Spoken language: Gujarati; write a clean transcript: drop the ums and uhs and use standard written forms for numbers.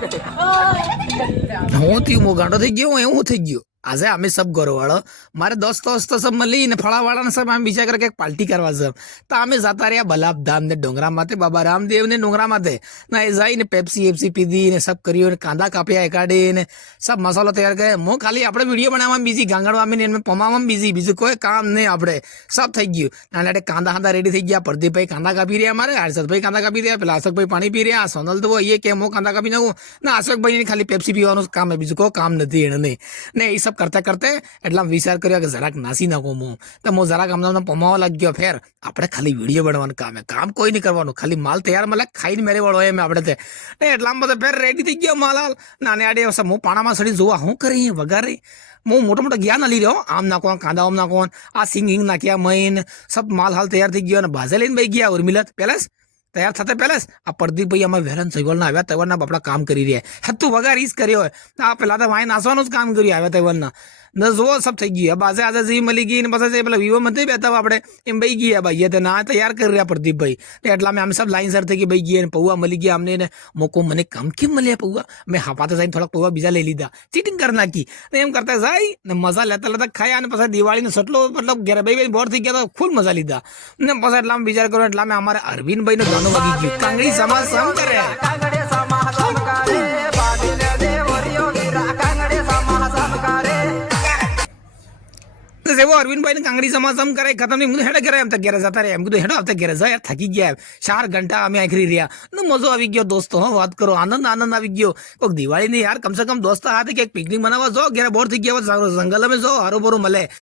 હું થયું હું ગાંડો થઈ ગયો એવું થઈ ગયું આજે અમે સબ ઘરો વાળો મારે દોસ્તો વસ્તો સબ મળીને ફળા વાળાને સબ આમ વિચાર કરે કે પાર્ટી કરવા છે તો અમે જતા રહ્યા બલાબધામ ને ડોંગરા માથે બાબા રામદેવ ને ડોંગરા માથે ના એ જઈને પેપ્સી એપ્સી પીધી ને સબ કર્યું ને કાંદા કાપ્યા એકાડી ને સબ મસાલો તૈયાર કરે હું ખાલી આપણે વિડીયો બનાવવામાં બીજી ગાંગડવામાં ને પમાવામાં બીજી બીજું કોઈ કામ નહીં આપણે સબ થઈ ગયું નાના કાંદા હાંદા રેડી થઈ ગયા પ્રદીપભાઈ કાંદા કાપી રહ્યા મારે હર્ષદભાઈ કાંદા કાપી રહ્યા પેલા અશોકભાઈ પાણી પી રહ્યા સોનલ તો એ કે હું કાંદા કાપી નાખું ના અશોકભાઈ ખાલી પેપ્સી પીવાનું કામ છે બીજું કોઈ કામ નથી એને નહીં ને એ સબ કરતા કરતે એટલે વિચાર કર્યો કે જરાક નાસી નાખું હું તો હું જરાક અમને પમાવા લાગ્યો ફેર આપણે ખાલી વિડીયો બનાવવાનું કામ કોઈ નહીં કરવાનું ખાલી માલ તૈયાર મળે ખાઈને મેરે વાળો એમ આપણે તે એટલામાં બધા ફેર રેડી થઈ ગયો માલ નાને આડે હું પાણામાં સડી જોવા શું કરી વગારે હું મોટો મોટો જ્ઞાન લઈ રહ્યો આમ નાખો કાંદા આમ નાખો આ સિંગિંગ નાખ્યા મહીન સબ માલ હાલ તૈયાર થઈ ગયો અને ભાજે લઈને ભાઈ ગયા ઉર્મિલત પેલેસ તૈયાર થતા પહેલા આ પ્રદીપભાઈ અમારે વેરન સૈવલના આવ્યા તૈવારના બાપડા કામ કરી રહ્યા હતું વગર ઈ જ કર્યો હોય આ પેલા તો વાય નાસવાનું જ કામ કર્યું આવ્યા તૈવારના ન જોવો સબ થઈ ગયું બાજે આજે જેવી મળી ગઈ ને પછી પેલા વિવો નથી બેતા આપણે એમ ભાઈ ગયા ભાઈ તે ના તૈયાર કરી રહ્યા પ્રદીપભાઈ એટલા મેં અમે સબ લાઈન સર થઈ ગઈ ભાઈ ગયા પૌવા મળી ગયા અમને મોકો મને કામ કેમ મળ્યા પૌવા મેં હાપાતે જઈને થોડાક પૌવા બીજા લઈ લીધા ચીટિંગ કરી નાખી એમ કરતા જાય ને મજા લેતા લેતા ખાયા અને પછી દિવાળીનો સટલો મતલબ ઘરે ભાઈ બોર થઈ ગયા તો ફૂલ મજા લીધા ને પછી એટલા વિચાર કર્યો એટલા મેં અમારે અરવિંદભાઈ નો ગાનો વાગી ગયું કાંગડી સમાજ સમ કરે અરવિંદભાઈ ને કાંગડી સમાસમ કરે ખતમ નહીં હેડે કરે એમ તો ઘેરે જતા રહ્યા એમ કીધું હેડો આવતા ઘેરે જાય થકી ગયા 4 ઘંટા અમે આખરી રહ્યા ને મજો આવી ગયો દોસ્તો વાત કરો આનંદ આવી ગયો કોઈક દિવાળી ને યાર કમસે કમ દોસ્તો હાથે કે પિકનિક બનાવવા જો ઘેરે બોર થઈ ગયા જંગલ અમે જો હરો ભરો મળે